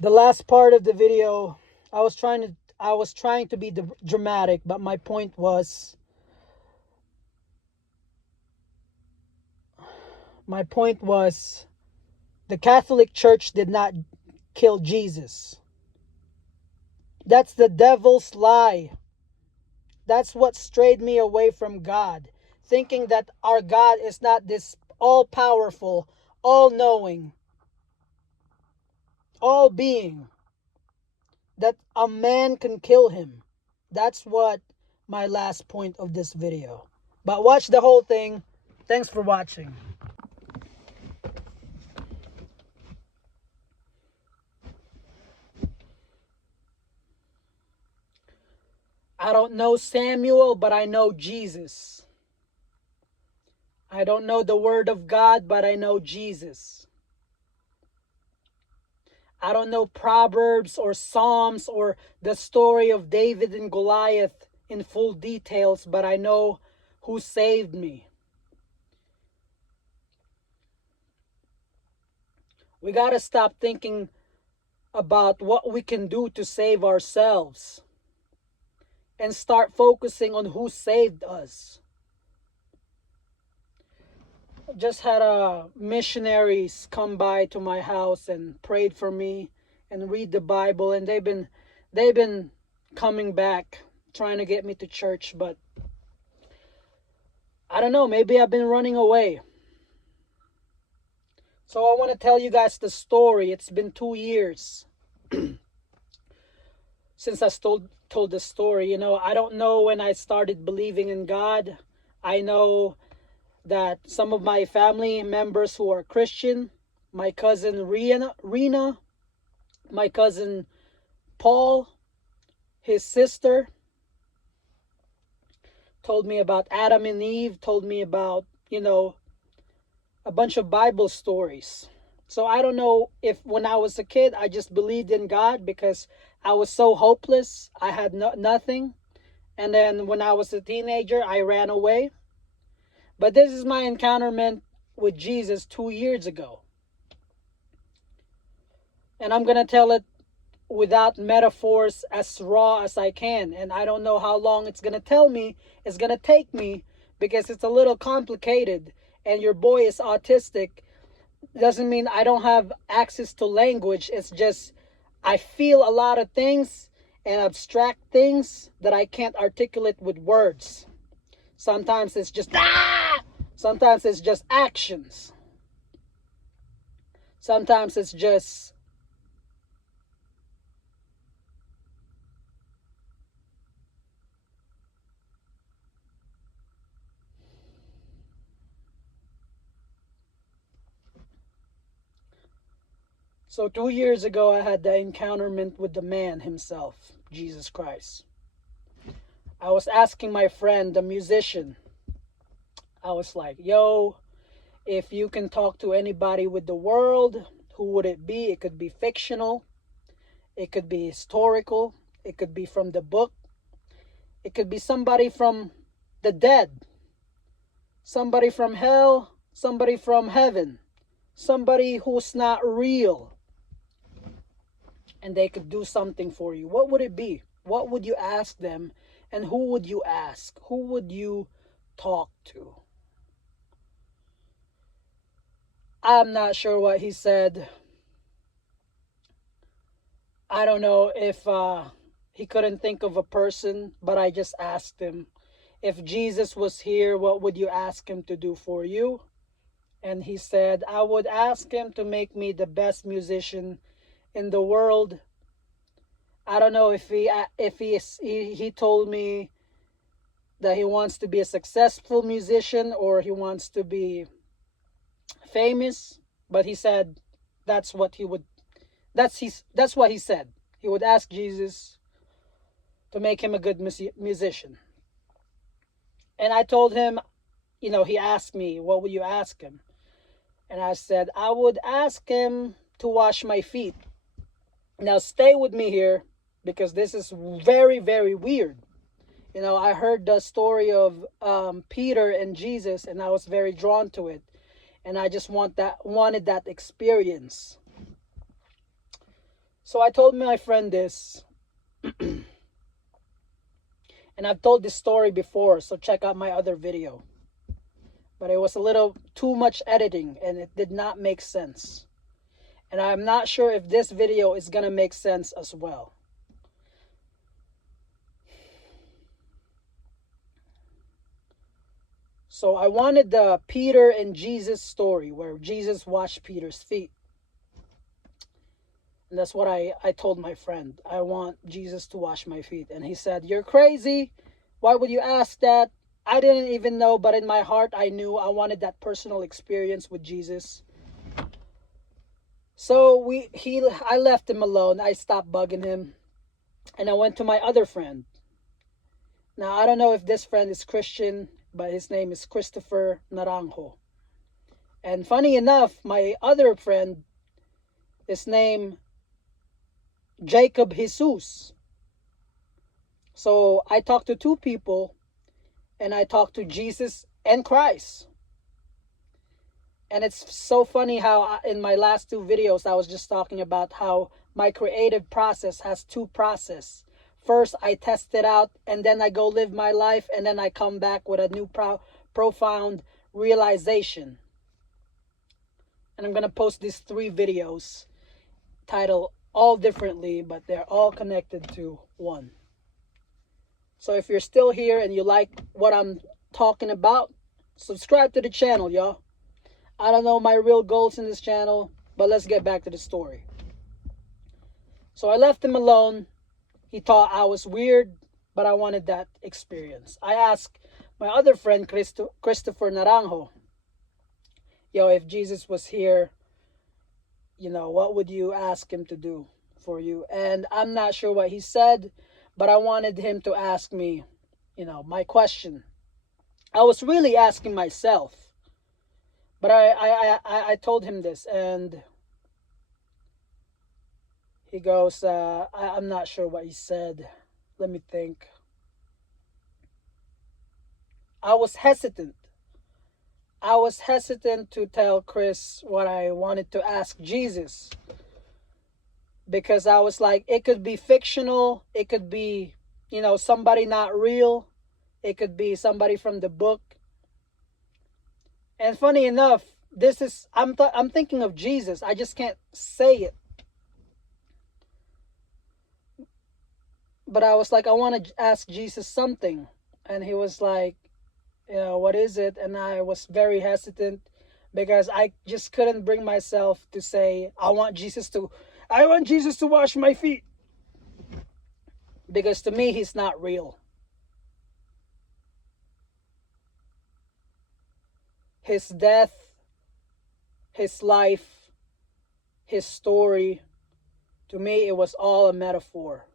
The last part of the video, I was trying to be dramatic, but my point was the Catholic Church did not kill Jesus. That's the devil's lie. That's what strayed me away from God, thinking that our God is not this all-powerful, all-knowing, all-being, that a man can kill him. That's what my last point of this video. But watch the whole thing. Thanks for watching. I don't know Samuel, but I know Jesus. I don't know the Word of God, but I know Jesus. I don't know Proverbs or Psalms or the story of David and Goliath in full details, but I know who saved me. We got to stop thinking about what we can do to save ourselves and start focusing on who saved us. Just had missionaries come by to my house and prayed for me and read the Bible, and they've been coming back trying to get me to church, but I don't know, maybe I've been running away. So I want to tell you guys the story. It's been 2 years since I told the story. I don't know when I started believing in God. I know that some of my family members who are Christian, my cousin Rena, my cousin Paul, his sister, told me about Adam and Eve, told me about, a bunch of Bible stories. So I don't know if when I was a kid, I just believed in God because I was so hopeless. I had nothing. And then when I was a teenager, I ran away. But this is my encounterment with Jesus 2 years ago. And I'm going to tell it without metaphors, as raw as I can. And I don't know how long it's going to take me, because it's a little complicated. And your boy is autistic. Doesn't mean I don't have access to language. It's just I feel a lot of things and abstract things that I can't articulate with words. Sometimes it's just sometimes it's just actions. Sometimes it's just So 2 years ago, I had the encounterment with the man himself, Jesus Christ. I was asking my friend, the musician, I was like, yo, if you can talk to anybody with the world, who would it be? It could be fictional. It could be historical. It could be from the book. It could be somebody from the dead. Somebody from hell. Somebody from heaven. Somebody who's not real. And they could do something for you. What would it be? What would you ask them? And who would you ask? Who would you talk to? I'm not sure what he said. I don't know if he couldn't think of a person, but I just asked him, if Jesus was here, what would you ask him to do for you? And he said, I would ask him to make me the best musician in the world. I don't know if he told me that he wants to be a successful musician or he wants to be famous, but he said that's what he said. He would ask Jesus to make him a good musician. And I told him, he asked me, what would you ask him? And I said, I would ask him to wash my feet. Now stay with me here, because this is very, very weird. I heard the story of Peter and Jesus, and I was very drawn to it. And I just wanted that experience. So I told my friend this, and I've told this story before, so check out my other video. But it was a little too much editing, and it did not make sense. And I'm not sure if this video is going to make sense as well. So I wanted the Peter and Jesus story where Jesus washed Peter's feet. And that's what I told my friend. I want Jesus to wash my feet. And he said, "You're crazy. Why would you ask that?" I didn't even know, but in my heart I knew I wanted that personal experience with Jesus. So I left him alone. I stopped bugging him. And I went to my other friend. Now, I don't know if this friend is Christian, but his name is Christopher Naranjo. And funny enough, my other friend is named Jacob Jesus. So I talked to two people, and I talked to Jesus and Christ. And it's so funny how in my last two videos, I was just talking about how my creative process has two processes. First, I test it out, and then I go live my life, and then I come back with a new profound realization. And I'm going to post these 3 videos titled all differently, but they're all connected to one. So if you're still here and you like what I'm talking about, subscribe to the channel, y'all. I don't know my real goals in this channel, but let's get back to the story. So I left him alone. He thought I was weird, but I wanted that experience. I asked my other friend, Christopher Naranjo, "Yo, if Jesus was here, what would you ask him to do for you?" And I'm not sure what he said, but I wanted him to ask me, my question. I was really asking myself, but I told him this, and he goes, I'm not sure what he said. Let me think. I was hesitant. I was hesitant to tell Chris what I wanted to ask Jesus, because I was like, it could be fictional. It could be, somebody not real. It could be somebody from the book. And funny enough, I'm thinking of Jesus. I just can't say it. But I was like, I want to ask Jesus something. And he was like, what is it? And I was very hesitant because I just couldn't bring myself to say, I want Jesus to wash my feet. Because to me, he's not real. His death, his life, his story, to me, it was all a metaphor.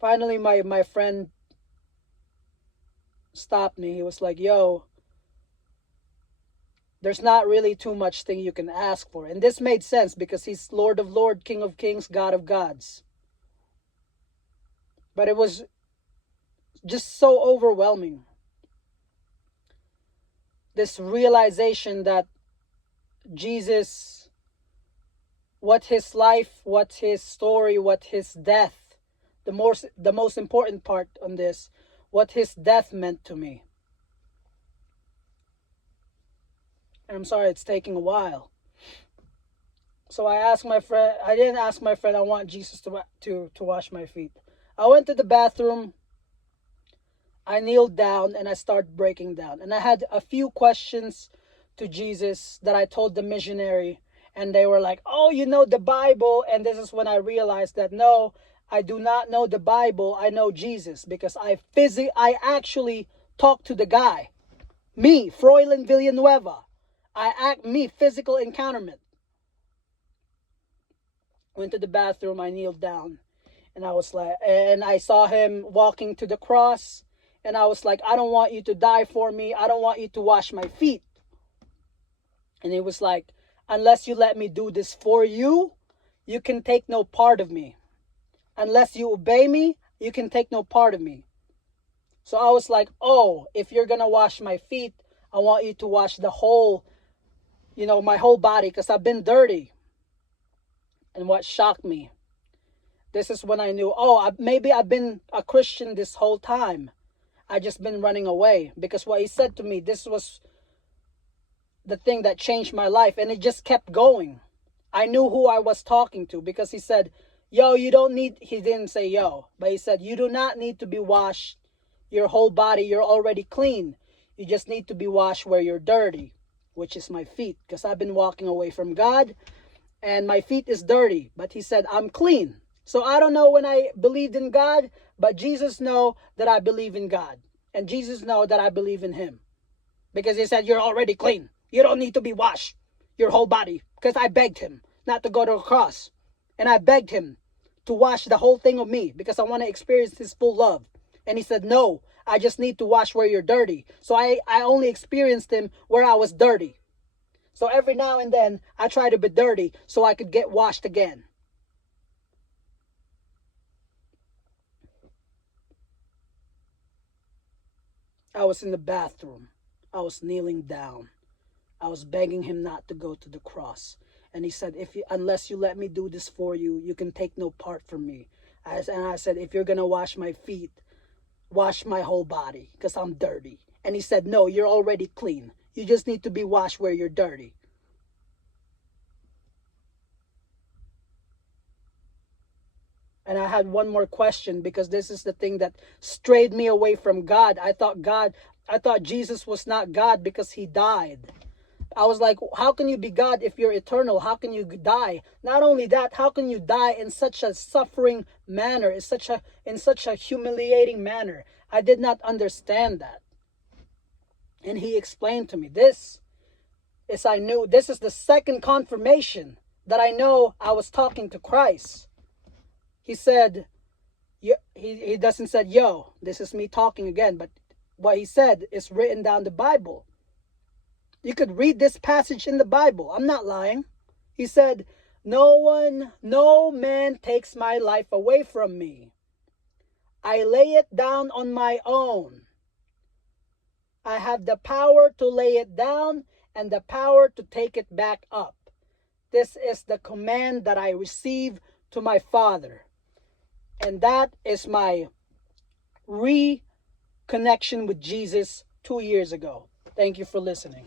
Finally, my friend stopped me. He was like, "Yo, there's not really too much thing you can ask for." And this made sense because he's Lord of Lords, King of Kings, God of Gods. But it was just so overwhelming. This realization that Jesus, what his life, what his story, what his death, the most important part on this, what his death meant to me. And I'm sorry it's taking a while. So I didn't ask my friend, I want Jesus to wash my feet. I went to the bathroom, I kneeled down, and I started breaking down. And I had a few questions to Jesus that I told the missionary, and they were like, "Oh, you know the Bible." And this is when I realized that no, I do not know the Bible. I know Jesus, because I actually talked to the guy. Me, Froilan Villanueva. Physical encounterment. Went to the bathroom, I kneeled down, and I saw him walking to the cross, and I was like, "I don't want you to die for me. I don't want you to wash my feet." And he was like, "Unless you let me do this for you, you can take no part of me. Unless you obey me, you can take no part of me." So I was like, "Oh, if you're going to wash my feet, I want you to wash the whole my whole body, because I've been dirty. And what shocked me, this is when I knew, maybe I've been a Christian this whole time. I just been running away, because what he said to me, this was the thing that changed my life, and it just kept going. I knew who I was talking to, because he said, yo, you don't need, he didn't say yo, but he said, you do not need to be washed your whole body. You're already clean. You just need to be washed where you're dirty, which is my feet, because I've been walking away from God and my feet is dirty. But he said, I'm clean. So I don't know when I believed in God, but Jesus know that I believe in God, and Jesus know that I believe in him, because he said, you're already clean. You don't need to be washed your whole body, because I begged him not to go to the cross, and I begged him to wash the whole thing of me, because I want to experience his full love. And he said, no, I just need to wash where you're dirty. So I only experienced him where I was dirty. So every now and then I try to be dirty so I could get washed again. I was in the bathroom. I was kneeling down. I was begging him not to go to the cross. And he said, unless you let me do this for you, you can take no part from me. And I said, if you're going to wash my feet, wash my whole body, because I'm dirty. And he said, no, you're already clean. You just need to be washed where you're dirty. And I had one more question, because this is the thing that strayed me away from God. I thought Jesus was not God because he died. I was like, how can you be God if you're eternal? How can you die? Not only that, how can you die in such a suffering manner, in such a humiliating manner? I did not understand that. And he explained to me, this is the second confirmation that I know I was talking to Christ. He said, he doesn't say, yo, this is me talking again, but what he said is written down the Bible. You could read this passage in the Bible. I'm not lying. He said, no man takes my life away from me. I lay it down on my own. I have the power to lay it down and the power to take it back up. This is the command that I receive to my Father. And that is my reconnection with Jesus 2 years ago. Thank you for listening.